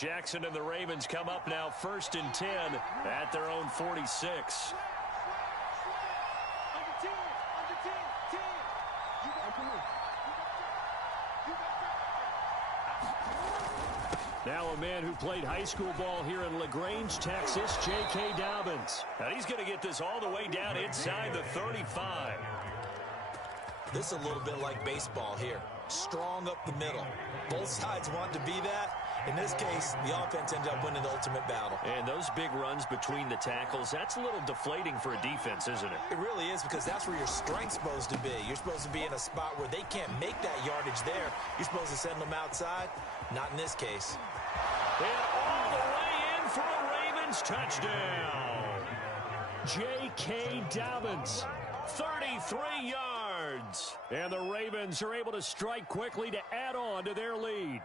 Jackson and the Ravens come up now 1st and 10 at their own 46. Now a man who played high school ball here in LaGrange, Texas, J.K. Dobbins. And he's going to get this all the way down inside the 35. This is a little bit like baseball here. Strong up the middle. Both sides want to be that. In this case, the offense ended up winning the ultimate battle. And those big runs between the tackles, that's a little deflating for a defense, isn't it? It really is, because that's where your strength's supposed to be. You're supposed to be in a spot where they can't make that yardage there. You're supposed to send them outside. Not in this case. And all the way in for a Ravens touchdown. J.K. Dobbins, 33 yards. And the Ravens are able to strike quickly to add on to their lead.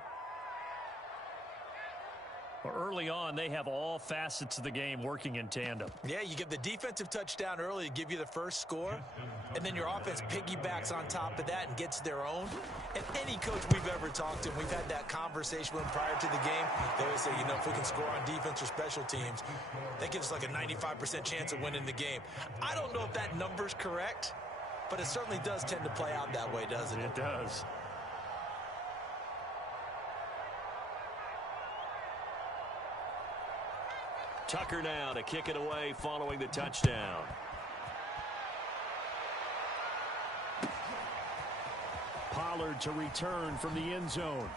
Early on, they have all facets of the game working in tandem. Yeah, you get the defensive touchdown early to give you the first score, and then your offense piggybacks on top of that and gets their own. And any coach we've ever talked to, we've had that conversation with prior to the game, they always say, you know, if we can score on defense or special teams, that gives us like a 95% chance of winning the game. I don't know if that number's correct, but it certainly does tend to play out that way, doesn't it? It does. Tucker now to kick it away following the touchdown. Pollard to return from the end zone.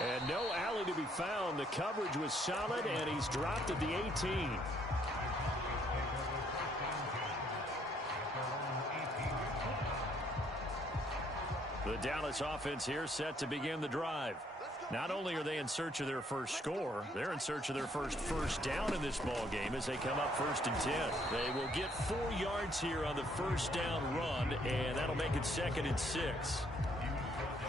And no alley to be found. The coverage was solid, and he's dropped at the 18. The Dallas offense here set to begin the drive. Not only are they in search of their first score, they're in search of their first down in this ball game as they come up 1st and 10. They will get 4 yards here on the first down run, and that'll make it 2nd and 6.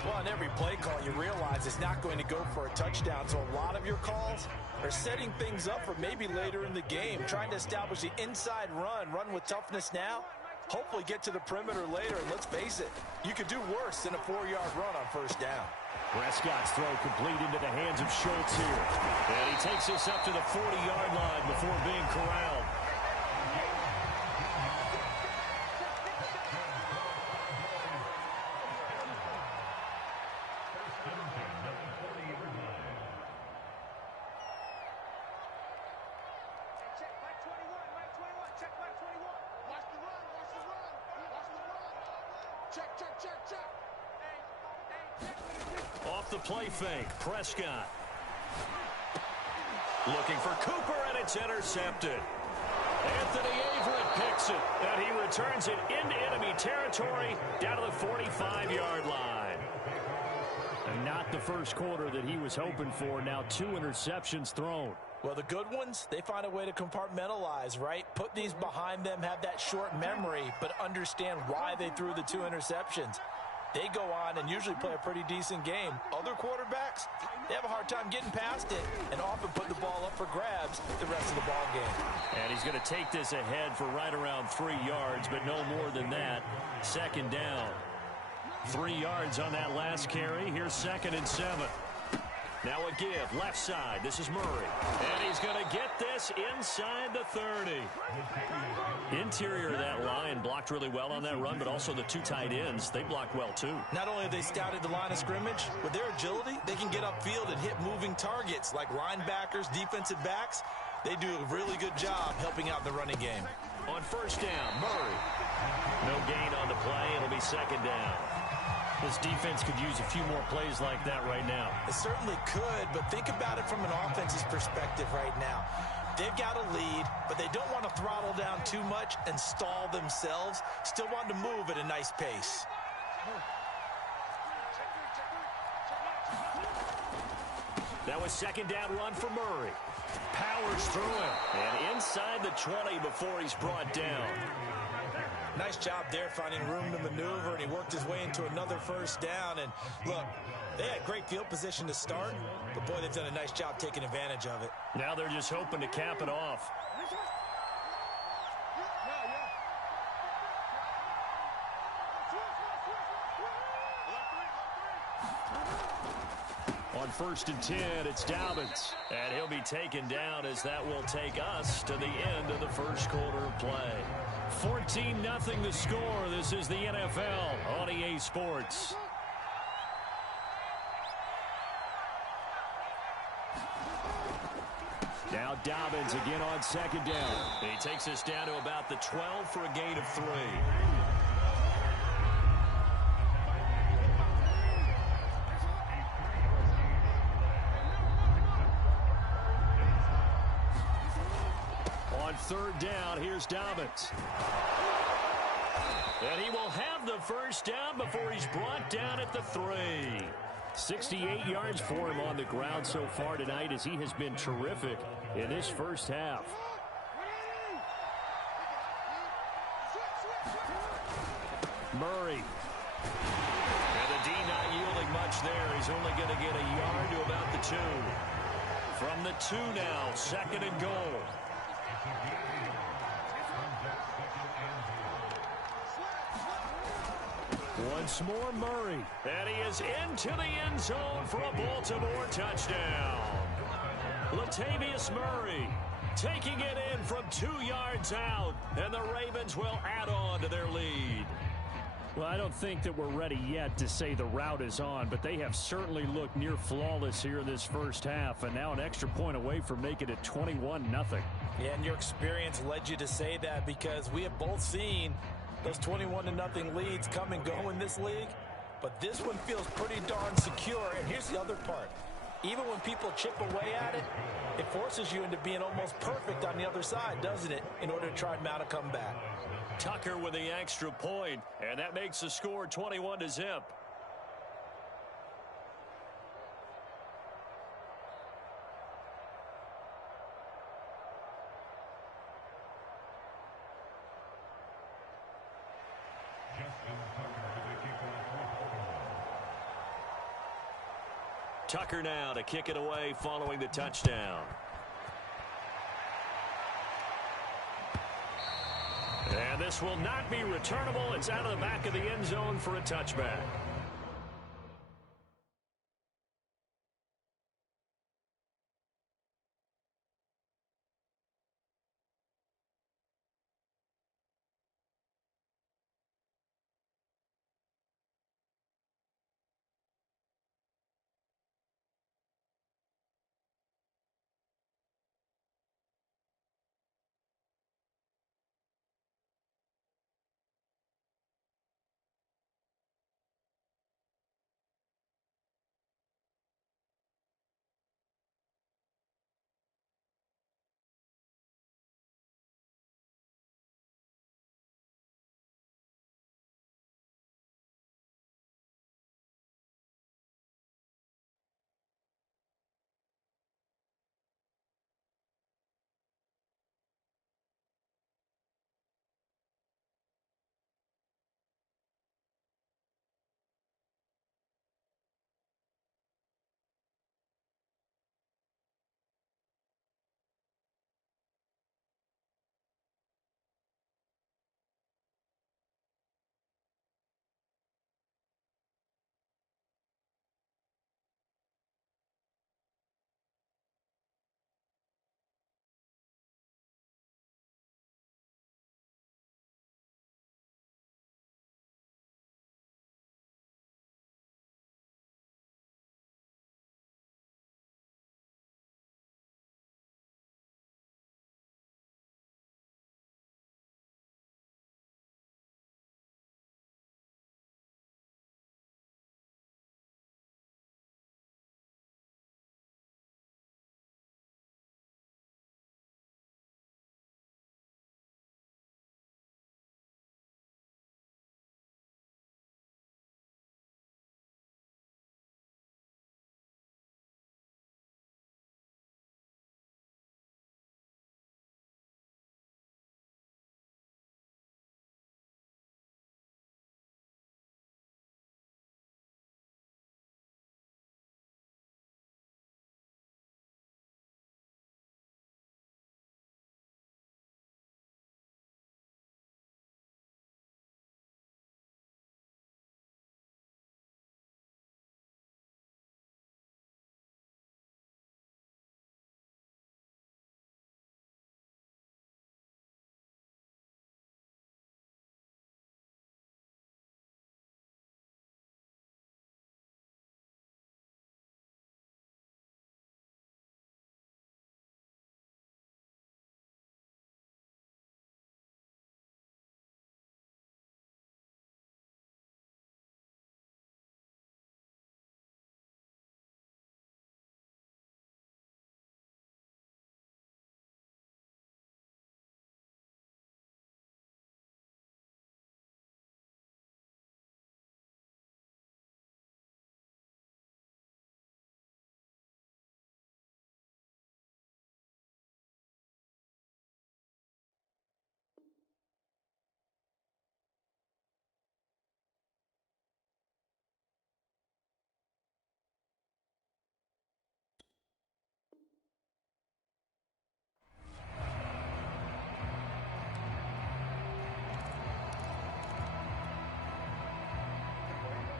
Well, on every play call, you realize it's not going to go for a touchdown, so a lot of your calls are setting things up for maybe later in the game, trying to establish the inside run with toughness now, hopefully get to the perimeter later, and let's face it, you could do worse than a 4-yard run on first down. Prescott's throw complete into the hands of Schultz here. And he takes us up to the 40-yard line before being corralled. Off the play fake, Prescott. Looking for Cooper, and it's intercepted. Anthony Averett picks it, and he returns it into enemy territory down to the 45-yard line. And not the first quarter that he was hoping for. Now 2 interceptions thrown. Well, the good ones, they find a way to compartmentalize, right? Put these behind them, have that short memory, but understand why they threw the 2 interceptions. They go on and usually play a pretty decent game. Other quarterbacks, they have a hard time getting past it and often put the ball up for grabs the rest of the ball game. And he's going to take this ahead for right around 3 yards, but no more than that. 2nd down. 3 yards on that last carry. Here's 2nd and 7. Now a give, left side. This is Murray. And he's going to get this inside the 30. Interior of that line blocked really well on that run, but also the 2 tight ends, they blocked well too. Not only have they scouted the line of scrimmage, with their agility, they can get upfield and hit moving targets like linebackers, defensive backs. They do a really good job helping out the running game. On first down, Murray. No gain on the play. It'll be 2nd down. This defense could use a few more plays like that right now. It certainly could, but think about it from an offense's perspective right now. They've got a lead, but they don't want to throttle down too much and stall themselves. Still want to move at a nice pace. That was 2nd down run for Murray. Powers through him. And inside the 20 before he's brought down. Nice job there finding room to maneuver, and he worked his way into another first down. And look, they had great field position to start, but boy, they've done a nice job taking advantage of it. Now they're just hoping to cap it off. On 1st and 10, it's Dobbins. And he'll be taken down as that will take us to the end of the first quarter of play. 14-0 the score. This is the NFL on EA Sports. Now Dobbins again on 2nd down. He takes us down to about the 12 for a gain of 3. On 3rd down, here's Dobbins. And he will have the first down before he's brought down at the 3. 68 yards for him on the ground so far tonight as he has been terrific in this first half. Murray. And the D not yielding much there. He's only going to get a yard to about the 2. From the 2 now, 2nd and goal. Once more Murray. And he is into the end zone for a Baltimore touchdown. Latavius Murray taking it in from 2 yards out. And the Ravens will add on to their lead. Well, I don't think that we're ready yet to say the route is on, but they have certainly looked near flawless here in this first half, and now an extra point away from making it 21-0. Yeah, and your experience led you to say that because we have both seen those 21-0 leads come and go in this league, but this one feels pretty darn secure. And here's the other part. Even when people chip away at it, it forces you into being almost perfect on the other side, doesn't it, in order to try and mount a comeback. Tucker with the extra point, and that makes the score 21-0. Tucker now to kick it away following the touchdown. And this will not be returnable. It's out of the back of the end zone for a touchback.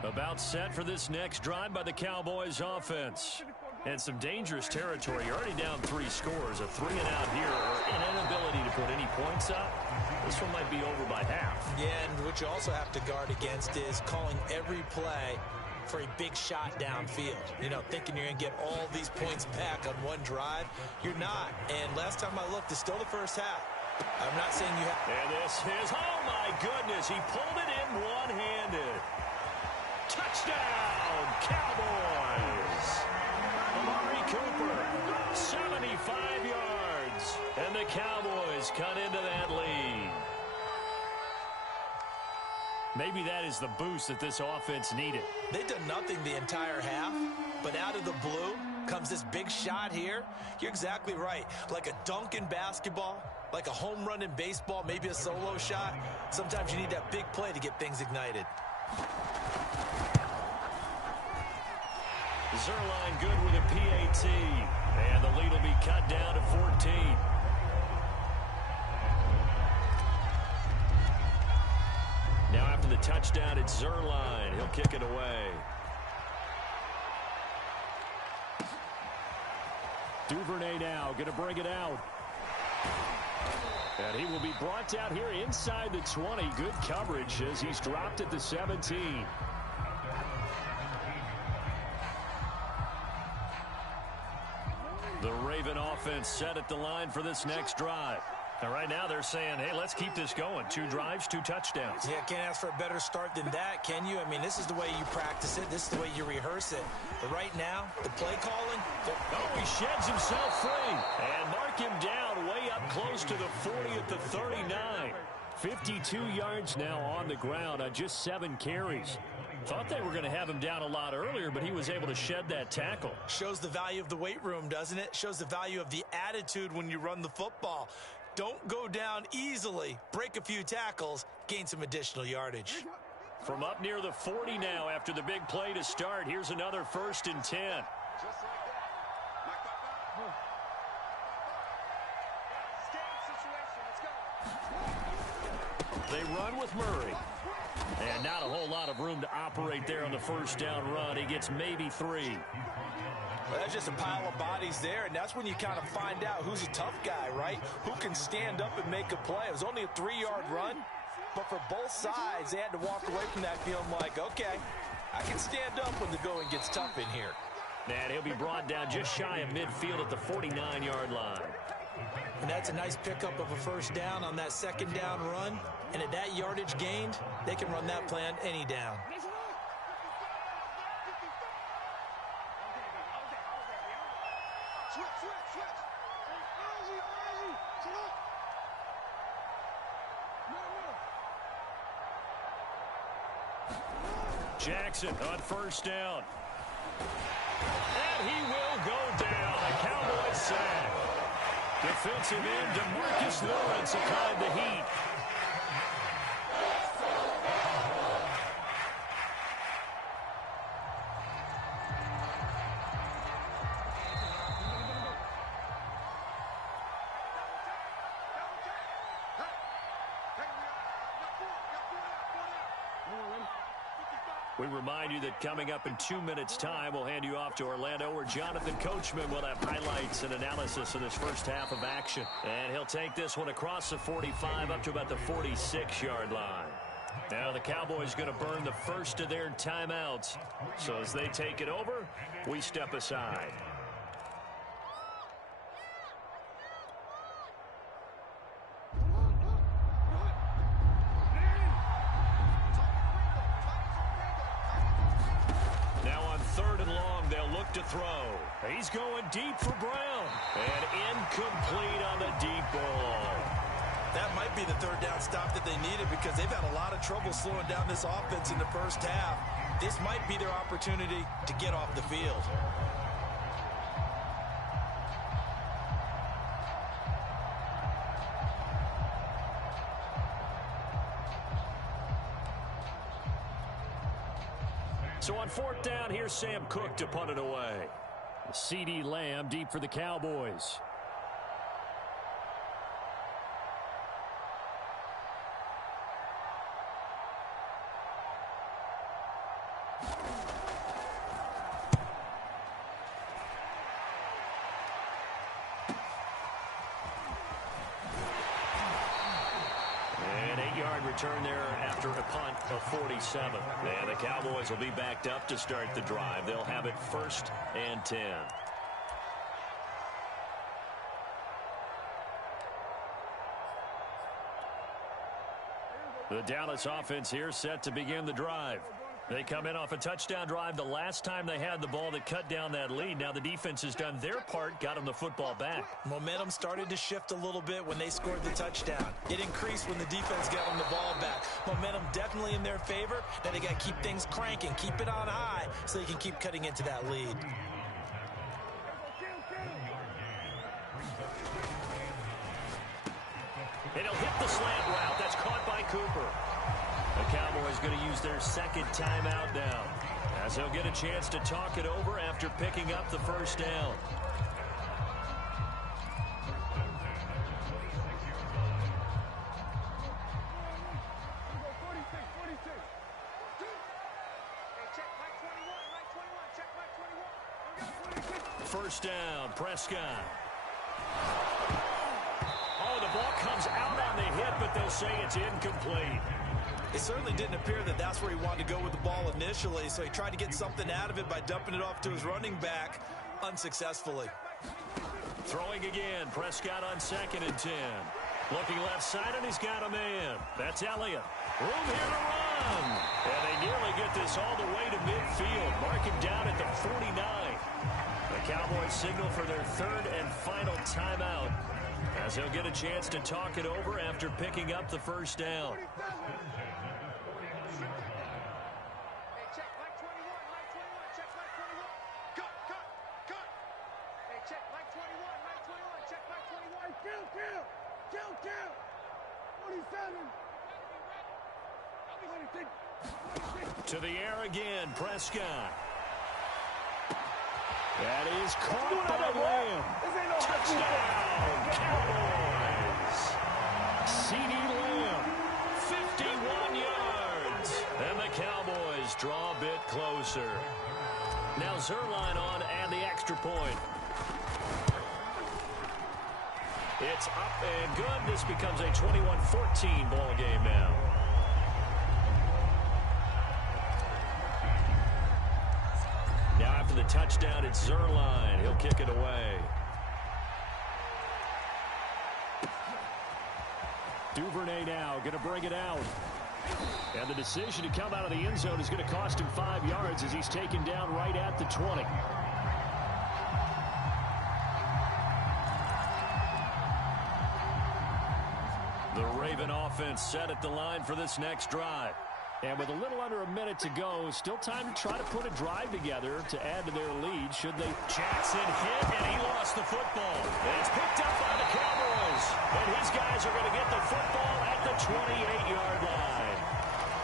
About set for this next drive by the Cowboys offense. And some dangerous territory. You're already down 3 scores. A 3-and-out here or an inability to put any points up. This one might be over by half. Yeah, and what you also have to guard against is calling every play for a big shot downfield. You know, thinking you're going to get all these points back on one drive. You're not. And last time I looked, it's still the first half. I'm not saying you have... And this is, oh my goodness, he pulled it in one-handed. Touchdown, Cowboys. Amari Cooper, 75 yards. And the Cowboys cut into that lead. Maybe that is the boost that this offense needed. They've done nothing the entire half, but out of the blue comes this big shot here. You're exactly right. Like a dunk in basketball, like a home run in baseball, maybe a solo shot. Sometimes you need that big play to get things ignited. Zerline good with a PAT. And the lead will be cut down to 14. Now after the touchdown, it's Zerline. He'll kick it away. Duvernay now going to bring it out. And he will be brought down here inside the 20. Good coverage as he's dropped at the 17. The Raven offense set at the line for this next drive. And right now they're saying, hey, let's keep this going. 2 drives, 2 touchdowns. Yeah, can't ask for a better start than that, can you? I mean, this is the way you practice it. This is the way you rehearse it. But right now, the play calling. Oh, he sheds himself free. And mark him down way up close to the 40 at the 39. 52 yards now on the ground on just 7 carries. Thought they were going to have him down a lot earlier, but he was able to shed that tackle. Shows the value of the weight room, doesn't it? Shows the value of the attitude when you run the football. Don't go down easily. Break a few tackles. Gain some additional yardage. From up near the 40 now after the big play to start. Here's another 1st and 10. They run with Murray. And not a whole lot of room to operate there on the 1st down run. He gets maybe 3. Well, that's just a pile of bodies there, and that's when you kind of find out who's a tough guy, right? Who can stand up and make a play. It was only a 3-yard run, but for both sides, they had to walk away from that feeling like, okay, I can stand up when the going gets tough in here. And he'll be brought down just shy of midfield at the 49-yard line. And that's a nice pickup of a 1st down on that 2nd down run. And at that yardage gained, they can run that plan any down. Jackson on 1st down. And he will go down. A Cowboys sack. Defensive end DeMarcus Lawrence applied the heat. We remind you that coming up in 2 minutes' time, we'll hand you off to Orlando, where Jonathan Coachman will have highlights and analysis of this 1st half of action. And he'll take this one across the 45 up to about the 46-yard line. Now the Cowboys going to burn the 1st of their timeouts. So as they take it over, we step aside. To throw. He's going deep for Brown. And incomplete on the deep ball. That might be the 3rd down stop that they needed because they've had a lot of trouble slowing down this offense in the 1st half. This might be their opportunity to get off the field. So on 4th down, here's Sam Cook to punt it away. CeeDee Lamb deep for the Cowboys. return there after a punt of 47. And the Cowboys will be backed up to start the drive. They'll have it 1st and 10. The Dallas offense here set to begin the drive. They come in off a touchdown drive the last time they had the ball that cut down that lead. Now the defense has done their part, got them the football back. Momentum started to shift a little bit when they scored the touchdown. It increased when the defense got them the ball back. Momentum definitely in their favor. Now they got to keep things cranking, keep it on high so they can keep cutting into that lead. And he'll hit the slant route. That's caught by Cooper. The Cowboys going to use their 2nd timeout now, as they'll get a chance to talk it over after picking up the 1st down. First down, Prescott. Oh, the ball comes out on the hit, but they'll say it's incomplete. It certainly didn't appear that that's where he wanted to go with the ball initially, so he tried to get something out of it by dumping it off to his running back unsuccessfully. Throwing again, Prescott on 2nd and 10. Looking left side, and he's got a man. That's Elliott. Room here to run. And they nearly get this all the way to midfield. Mark him down at the 49. The Cowboys signal for their 3rd and final timeout, as they'll get a chance to talk it over after picking up the 1st down. To the air again, Prescott. That is caught by Lamb. Touchdown, Cowboys. C.D. Lamb, 51 yards. And the Cowboys draw a bit closer. Now Zerline on and the extra point. It's up and good. This becomes a 21-14 ball game now. Now after the touchdown, it's Zerline. He'll kick it away. Duvernay now going to bring it out. And the decision to come out of the end zone is going to cost him 5 yards as he's taken down right at the 20. The Raven offense set at the line for this next drive. And with a little under a minute to go, still time to try to put a drive together to add to their lead should they. Jackson hit, and he lost the football. And it's picked up by the Cowboys. And his guys are going to get the football at the 28-yard line.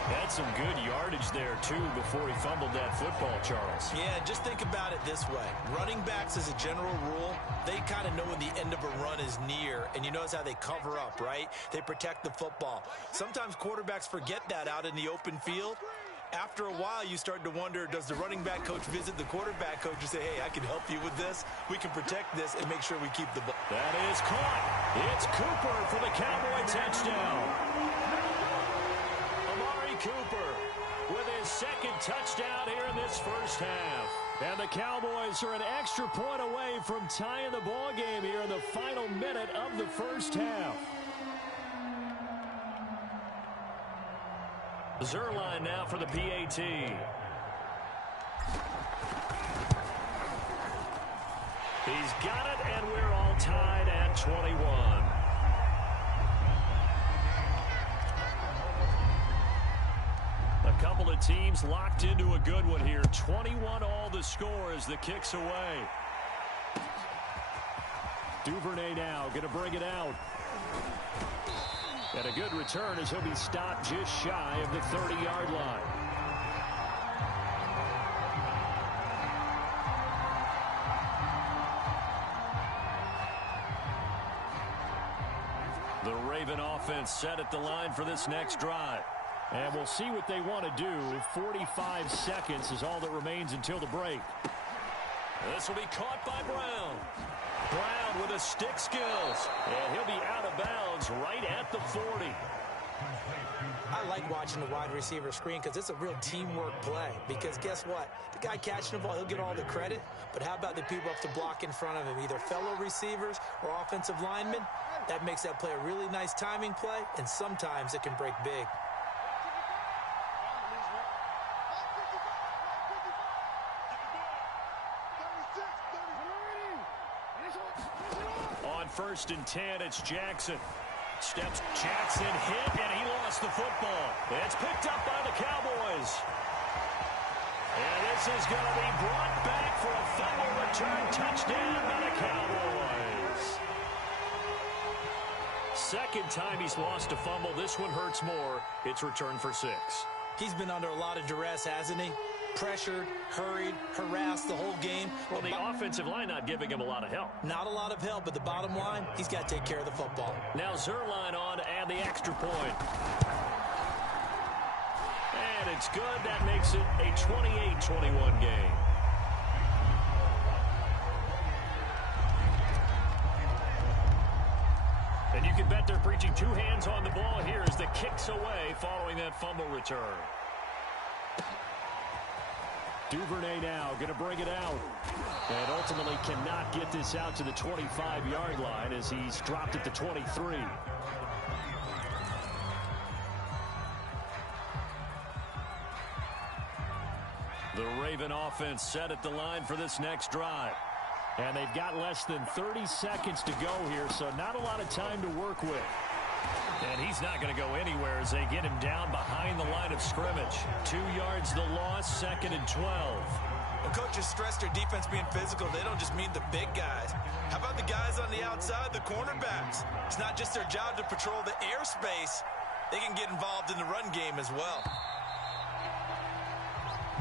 That's some good yardage there, too, before he fumbled that football, Charles. Yeah, just think about it this way. Running backs, as a general rule, they kind of know when the end of a run is near, and you notice how they cover up, right? They protect the football. Sometimes quarterbacks forget that out in the open field. After a while, you start to wonder, does the running back coach visit the quarterback coach and say, hey, I can help you with this. We can protect this and make sure we keep the ball. That is caught. It's Cooper for the Cowboy touchdown. Cooper with his 2nd touchdown here in this first half. And the Cowboys are an extra point away from tying the ball game here in the final minute of the first half. Zerline now for the PAT. He's got it, and we're all tied at 21. A couple of teams locked into a good one here. 21 all the score as the kick's away. Duvernay now going to bring it out. And a good return as he'll be stopped just shy of the 30-yard line. The Raven offense set at the line for this next drive. And we'll see what they want to do. 45 seconds is all that remains until the break. This will be caught by Brown. Brown with his stick skills. And he'll be out of bounds right at the 40. I like watching the wide receiver screen because it's a real teamwork play. Because guess what? The guy catching the ball, he'll get all the credit. But how about the people up to block in front of him, either fellow receivers or offensive linemen? That makes that play a really nice timing play, and sometimes it can break big. On 1st and 10, it's Jackson. Steps Jackson hit, and he lost the football. It's picked up by the Cowboys. And this is going to be brought back for a fumble return touchdown by the Cowboys. Second time he's lost a fumble. This one hurts more. It's returned for 6. He's been under a lot of duress, hasn't he? Pressured, hurried, harassed the whole game. Well, the offensive line not giving him a lot of help. Not a lot of help, but the bottom line, he's got to take care of the football. Now Zerline on to add the extra point. And it's good. That makes it a 28-21 game. And you can bet they're preaching 2 hands on the ball here as the kick's away following that fumble return. Duvernay now going to bring it out. And ultimately cannot get this out to the 25-yard line as he's dropped at the 23. The Raven offense set at the line for this next drive. And they've got less than 30 seconds to go here, so not a lot of time to work with. And he's not going to go anywhere as they get him down behind the line of scrimmage. 2 yards the loss, 2nd and 12. When coaches stress their defense being physical, they don't just mean the big guys. How about the guys on the outside, the cornerbacks? It's not just their job to patrol the airspace. They can get involved in the run game as well.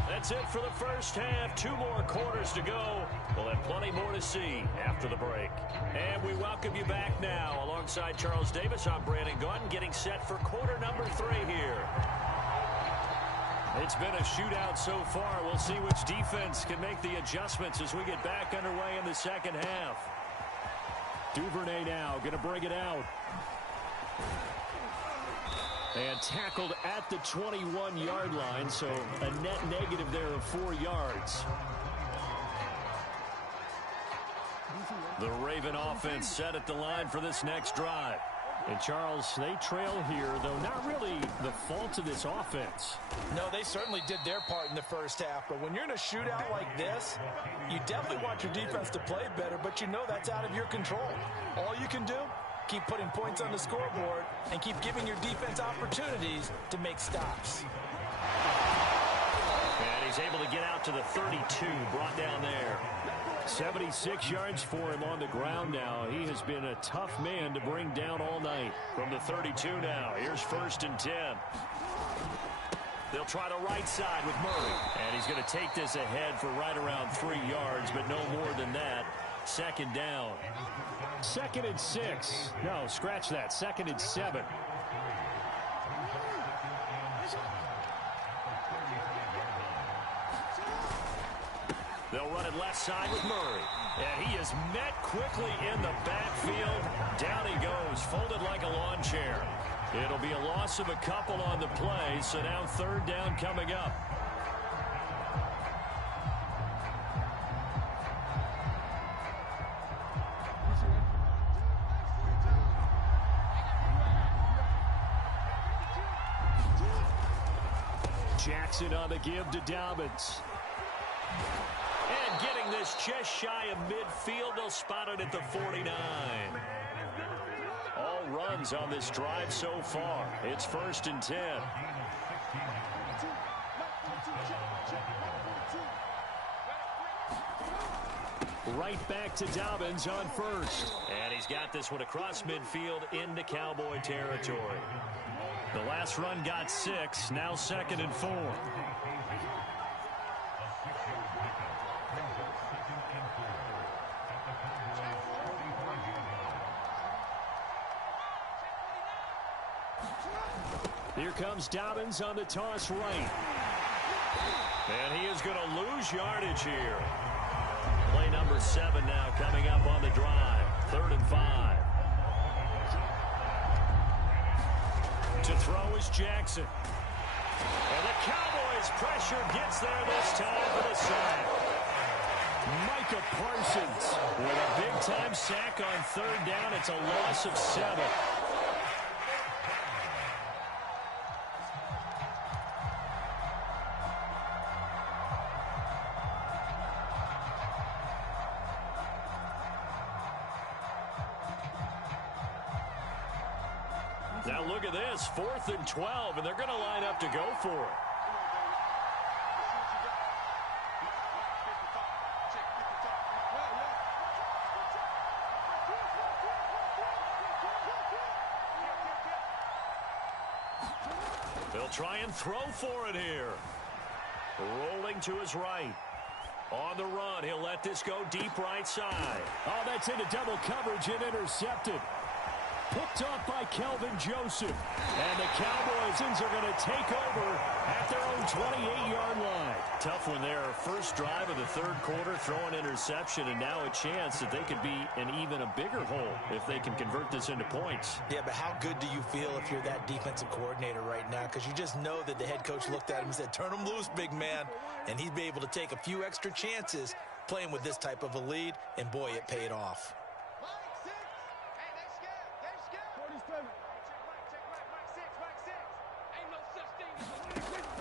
That's it for the first half. 2 more quarters to go. We'll have plenty more to see after the break. And we welcome you back now. Alongside Charles Davis, I'm Brandon Gunn, getting set for quarter number 3 here. It's been a shootout so far. We'll see which defense can make the adjustments as we get back underway in the second half. Duvernay now going to bring it out. And tackled at the 21-yard line, so a net negative there of 4 yards. The Raven offense set at the line for this next drive. And, Charles, they trail here, though not really the fault of this offense. No, they certainly did their part in the first half. But when you're in a shootout like this, you definitely want your defense to play better, but you know that's out of your control. All you can do, keep putting points on the scoreboard and keep giving your defense opportunities to make stops. And he's able to get out to the 32, brought down there. 76 yards for him on the ground now. He has been a tough man to bring down all night. From the 32 now, here's 1st and 10. They'll try the right side with Murray. And he's going to take this ahead for right around 3 yards, but no more than that. 2nd down. 2nd and 6. No, scratch that. 2nd and 7. They'll run it left side with Murray. And he is met quickly in the backfield. Down he goes, folded like a lawn chair. It'll be a loss of a couple on the play, so now 3rd down coming up. Jackson on the give to Dobbins. And getting this just shy of midfield, they'll spot it at the 49. All runs on this drive so far. It's 1st and 10. Right back to Dobbins on 1st. And he's got this one across midfield into Cowboy territory. The last run got 6, now 2nd and 4. Here comes Dobbins on the toss right. And he is going to lose yardage here. Play number 7 now coming up on the drive. 3rd and 5. To throw is Jackson. And the Cowboys' pressure gets there this time for the sack. Micah Parsons with a big-time sack on third down. It's a loss of 7. Now look at this, 4th and 12, and they're going to line up to go for it. They'll try and throw for it here. Rolling to his right. On the run, he'll let this go deep right side. Oh, that's into double coverage and intercepted. Picked off by Kelvin Joseph. And the Cowboys are going to take over at their own 28-yard line. Tough one there. First drive of the third quarter, throw an interception, and now a chance that they could be in even a bigger hole if they can convert this into points. Yeah, but how good do you feel if you're that defensive coordinator right now? Because you just know that the head coach looked at him and said, turn him loose, big man. And he'd be able to take a few extra chances playing with this type of a lead, and boy, it paid off.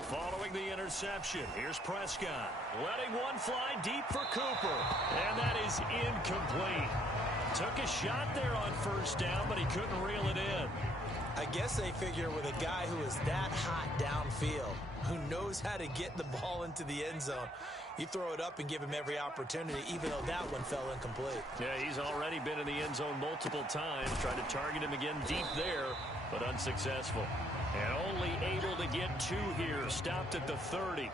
Following the interception, here's Prescott. Letting one fly deep for Cooper. And that is incomplete. Took a shot there on first down, but he couldn't reel it in. I guess they figure with a guy who is that hot downfield, who knows how to get the ball into the end zone, you throw it up and give him every opportunity, even though that one fell incomplete. Yeah, he's already been in the end zone multiple times. Tried to target him again deep there, but unsuccessful. And only able to get 2 here. Stopped at the 30.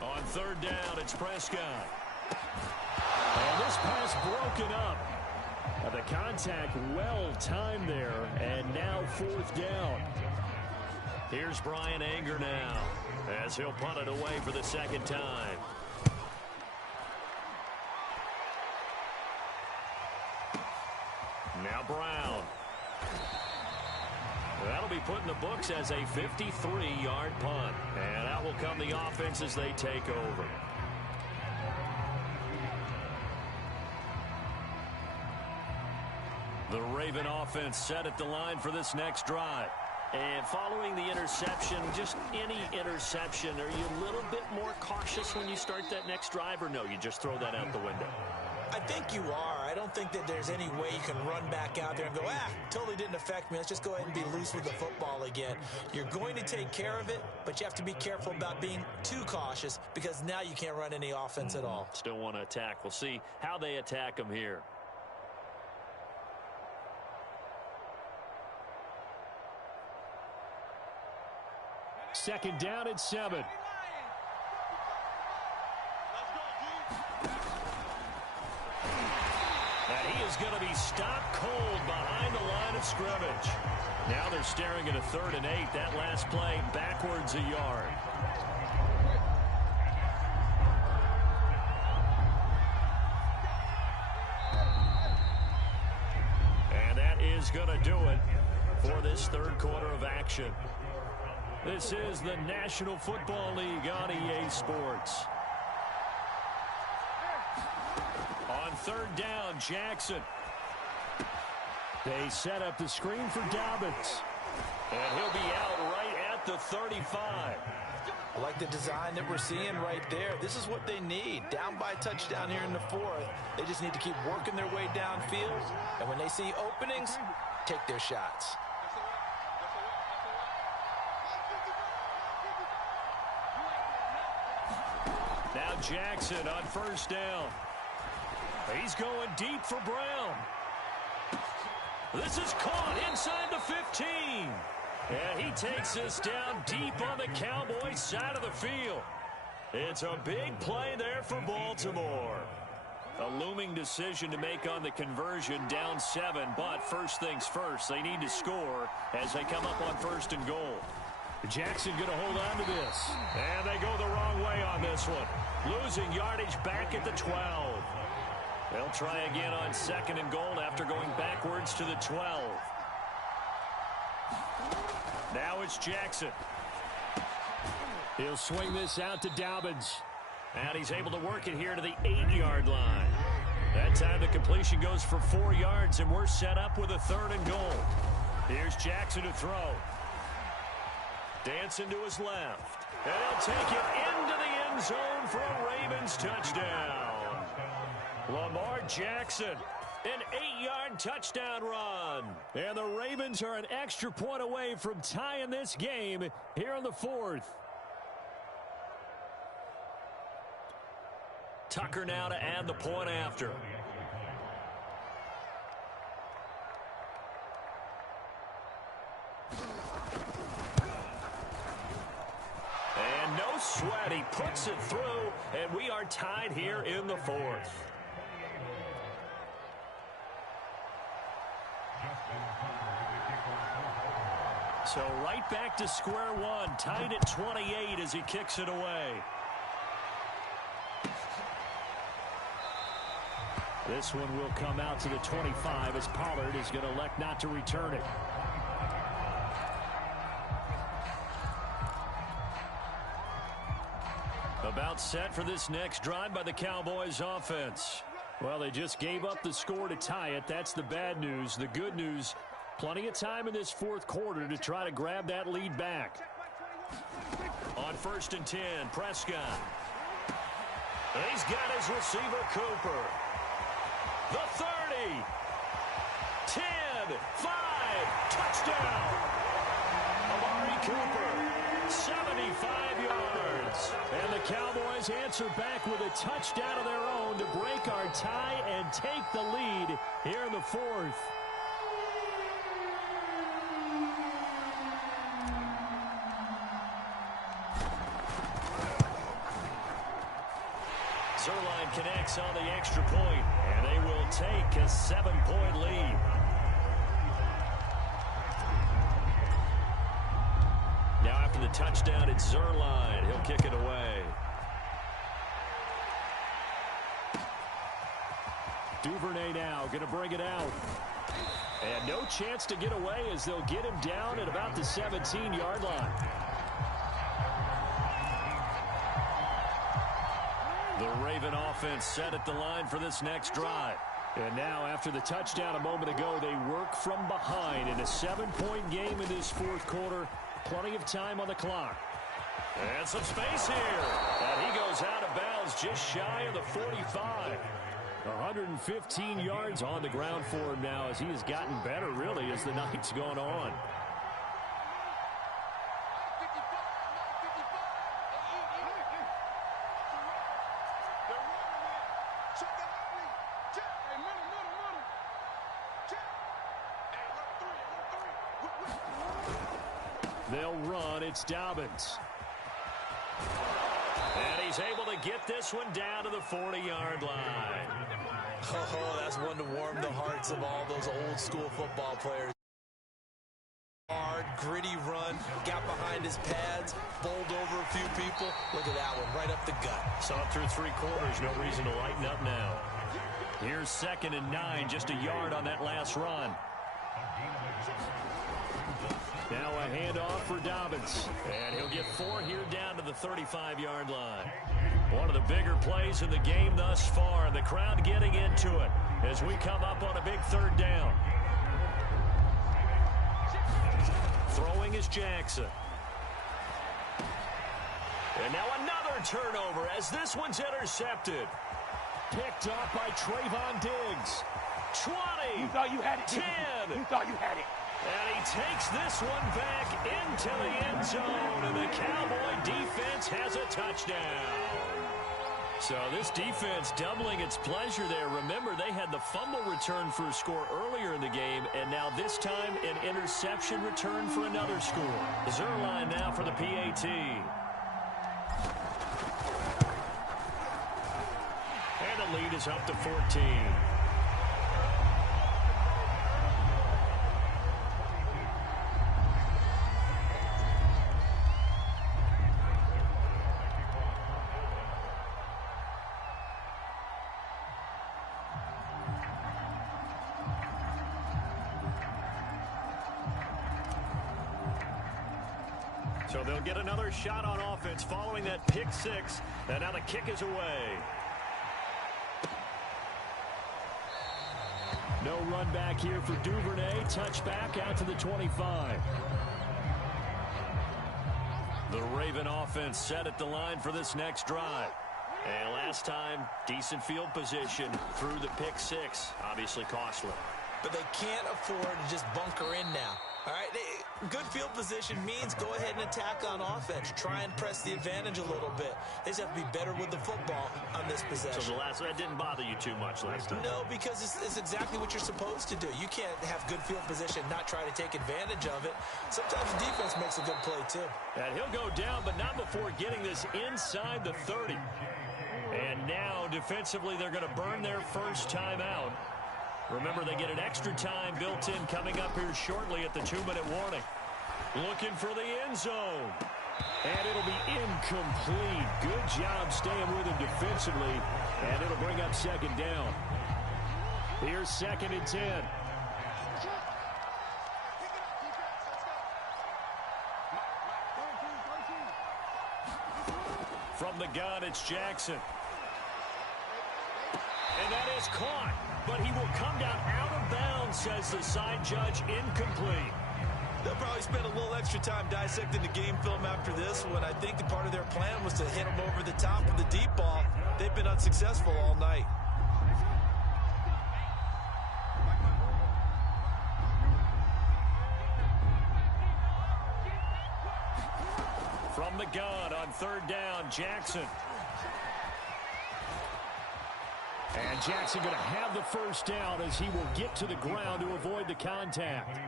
On third down, it's Prescott. And this pass broken up. The contact well timed there, and now 4th down. Here's Brian Anger now, as he'll punt it away for the second time. Now Brown. That'll be put in the books as a 53-yard punt. And out will come the offense as they take over. The Raven offense set at the line for this next drive. And following the interception, just any interception, are you a little bit more cautious when you start that next drive, or no, you just throw that out the window? I think you are. I don't think that there's any way you can run back out there and go, totally didn't affect me. Let's just go ahead and be loose with the football again. You're going to take care of it, but you have to be careful about being too cautious because now you can't run any offense at all. Still want to attack. We'll see how they attack them here. Second down at 7. And he is going to be stopped cold behind the line of scrimmage. Now they're staring at a 3rd and 8. That last play backwards a yard. And that is going to do it for this third quarter of action. This is the National Football League on EA Sports. On third down, Jackson. They set up the screen for Dobbins. And he'll be out right at the 35. I like the design that we're seeing right there. This is what they need. Down by a touchdown here in the 4th. They just need to keep working their way downfield. And when they see openings, take their shots. Now Jackson on first down. He's going deep for Brown. This is caught inside the 15. And he takes this down deep on the Cowboys side of the field. It's a big play there for Baltimore. A looming decision to make on the conversion, down 7. But first things first, they need to score as they come up on 1st and goal. Jackson going to hold on to this. And they go the wrong way on this one. Losing yardage back at the 12. They'll try again on 2nd and goal after going backwards to the 12. Now it's Jackson. He'll swing this out to Dobbins. And he's able to work it here to the 8-yard line. That time the completion goes for 4 yards, and we're set up with a 3rd and goal. Here's Jackson to throw. Dancing to his left. And he'll take it into the end zone for a Ravens touchdown. Lamar Jackson, an 8-yard touchdown run. And the Ravens are an extra point away from tying this game here in the 4th. Tucker now to add the point after. And no sweat. He puts it through, and we are tied here in the 4th. So right back to square one, tied at 28 as he kicks it away. This one will come out to the 25 as Pollard is going to elect not to return it. About set for this next drive by the Cowboys offense. Well, they just gave up the score to tie it. That's the bad news. The good news, plenty of time in this 4th quarter to try to grab that lead back. On 1st and 10, Prescott. He's got his receiver, Cooper. The 30, 10, 5, touchdown. Amari Cooper, 75 yards. And the Cowboys answer back with a touchdown of their own to break our tie and take the lead here in the 4th. Zerline connects on the extra point, and they will take a 7-point lead. Now after the touchdown, it's Zerline. He'll kick it away. Duvernay now going to bring it out. And no chance to get away as they'll get him down at about the 17-yard line. The Raven offense set at the line for this next drive. And now, after the touchdown a moment ago, they work from behind in a 7-point game in this 4th quarter. Plenty of time on the clock. And some space here. And he goes out of bounds just shy of the 45. 115 yards on the ground for him now as he has gotten better, really, as the night's gone on. They'll run. It's Dobbins. And he's able to get this one down to the 40-yard line. Oh, that's one to warm the hearts of all those old-school football players. Hard, gritty run, got behind his pads, bowled over a few people. Look at that one, right up the gut. Saw it through 3 quarters. No reason to lighten up now. Here's 2nd and 9, just a yard on that last run. Now a handoff for Dobbins. And he'll get 4 here down to the 35-yard line. One of the bigger plays in the game thus far. And the crowd getting into it as we come up on a big 3rd down. Throwing is Jackson. And now another turnover as this one's intercepted. Picked off by Trayvon Diggs. 20. You thought you had it. 10. You thought you had it. And he takes this one back into the end zone. And the Cowboy defense has a touchdown. So this defense doubling its pleasure there. Remember, they had the fumble return for a score earlier in the game. And now this time, an interception return for another score. Zerline now for the PAT. And the lead is up to 14. So they'll get another shot on offense following that pick six. And now the kick is away. No run back here for Duvernay. Touchback out to the 25. The Raven offense set at the line for this next drive. And last time, decent field position through the pick six. Obviously costly. But they can't afford to just bunker in now. All right, good field position means go ahead and attack on offense. Try and press the advantage a little bit. They just have to be better with the football on this possession. So that didn't bother you too much last time? No, because it's exactly what you're supposed to do. You can't have good field position and not try to take advantage of it. Sometimes the defense makes a good play, too. And he'll go down, but not before getting this inside the 30. And now, defensively, they're going to burn their first timeout. Remember, they get an extra time built in coming up here shortly at the 2-minute warning. Looking for the end zone. And it'll be incomplete. Good job staying with him defensively. And it'll bring up second down. Here's 2nd and 10. From the gun, it's Jackson. And that is caught. But he will come down out of bounds, says the side judge, incomplete. They'll probably spend a little extra time dissecting the game film after this one. I think the part of their plan was to hit him over the top with the deep ball. They've been unsuccessful all night. From the gun on 3rd down, Jackson. And Jackson going to have the first down as he will get to the ground to avoid the contact.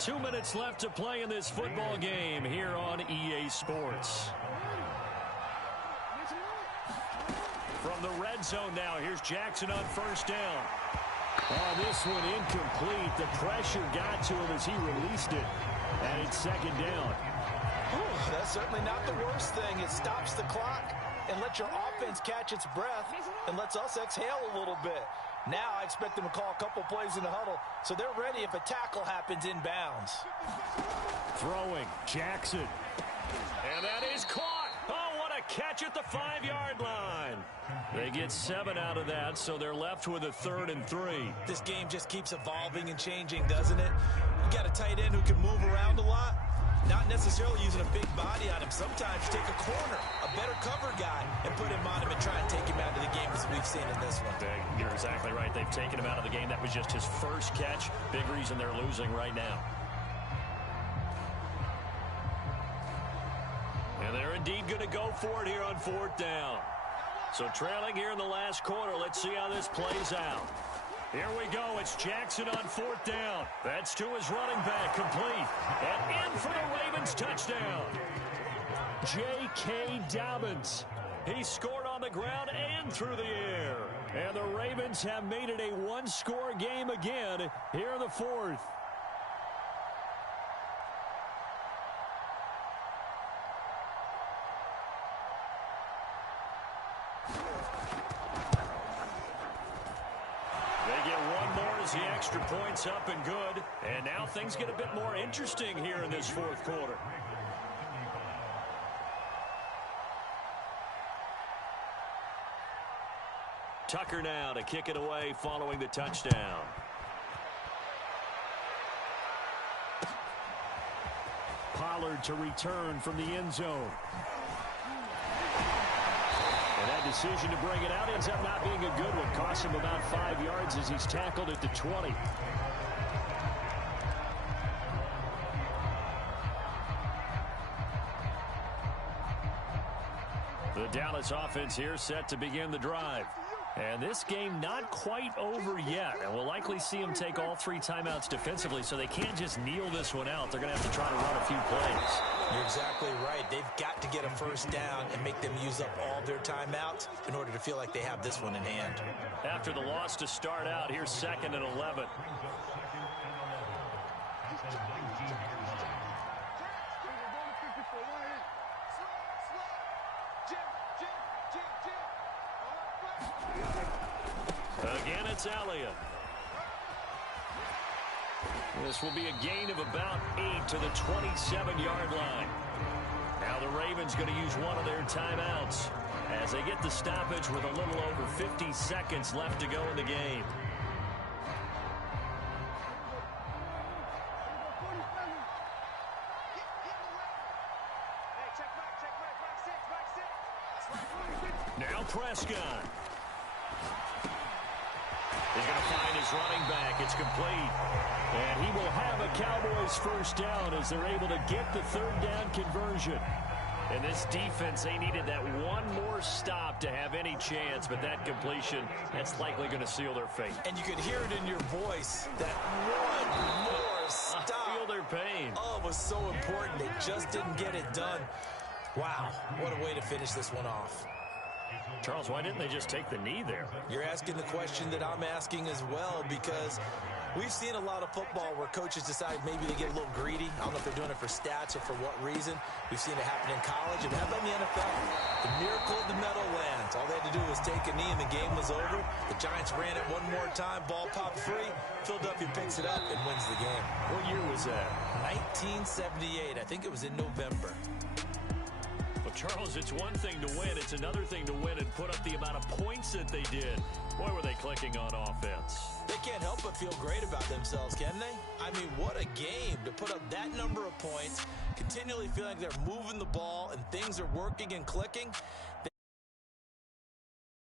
2 minutes left to play in this football game here on EA Sports. From the red zone now, here's Jackson on 1st down. Oh, this one incomplete. The pressure got to him as he released it. And it's 2nd down. Ooh, that's certainly not the worst thing. It stops the clock and lets your offense catch its breath and lets us exhale a little bit. Now I expect them to call a couple plays in the huddle, so they're ready if a tackle happens inbounds. Throwing, Jackson. And that is caught. Oh, what a catch at the 5-yard line. They get 7 out of that, so they're left with a 3rd and 3. This game just keeps evolving and changing, doesn't it? You got a tight end who can move around a lot. Not necessarily using a big body on him. Sometimes you take a corner, a better cover guy, and put him on him and try and take him out of the game as we've seen in this one. You're exactly right. They've taken him out of the game. That was just his first catch. Big reason they're losing right now. And they're indeed going to go for it here on 4th down. So trailing here in the last quarter. Let's see how this plays out. Here we go. It's Jackson on 4th down. That's to his running back, complete. And in for the Ravens touchdown. J.K. Dobbins. He scored on the ground and through the air. And the Ravens have made it a one-score game again here in the 4th. The extra points up and good. And now things get a bit more interesting here in this 4th quarter. Tucker now to kick it away following the touchdown. Pollard to return from the end zone. And that decision to bring it out ends up not being a good one. Costs him about 5 yards as he's tackled at the 20. The Dallas offense here set to begin the drive. And this game not quite over yet. And we'll likely see them take all 3 timeouts defensively, so they can't just kneel this one out. They're going to have to try to run a few plays. You're exactly right. They've got to get a first down and make them use up all their timeouts in order to feel like they have this one in hand. After the loss to start out, here's 2nd and 11. Again, it's Elliott. This will be a gain of about 8 to the 27-yard line. Now the Ravens going to use one of their timeouts as they get the stoppage with a little over 50 seconds left to go in the game. Now Prescott. He's going to find his running back. It's complete. And he will have a Cowboys first down as they're able to get the third down conversion. And this defense, they needed that one more stop to have any chance, but that completion, that's likely going to seal their fate. And you could hear it in your voice, that one more stop. I feel their pain. Oh, it was so important. They just didn't get it done. Wow, what a way to finish this one off. Charles, why didn't they just take the knee there? You're asking the question that I'm asking as well, because we've seen a lot of football where coaches decide maybe they get a little greedy. I don't know if they're doing it for stats or for what reason. We've seen it happen in college. And how about in the NFL? The miracle of the Meadowlands. All they had to do was take a knee and the game was over. The Giants ran it one more time. Ball popped free. Philadelphia picks it up and wins the game. What year was that? 1978. I think it was in November. Well, Charles, it's one thing to win. It's another thing to win and put up the amount of points that they did. Boy, were they clicking on offense. They can't help but feel great about themselves, can they? I mean, what a game to put up that number of points, continually feeling like they're moving the ball and things are working and clicking.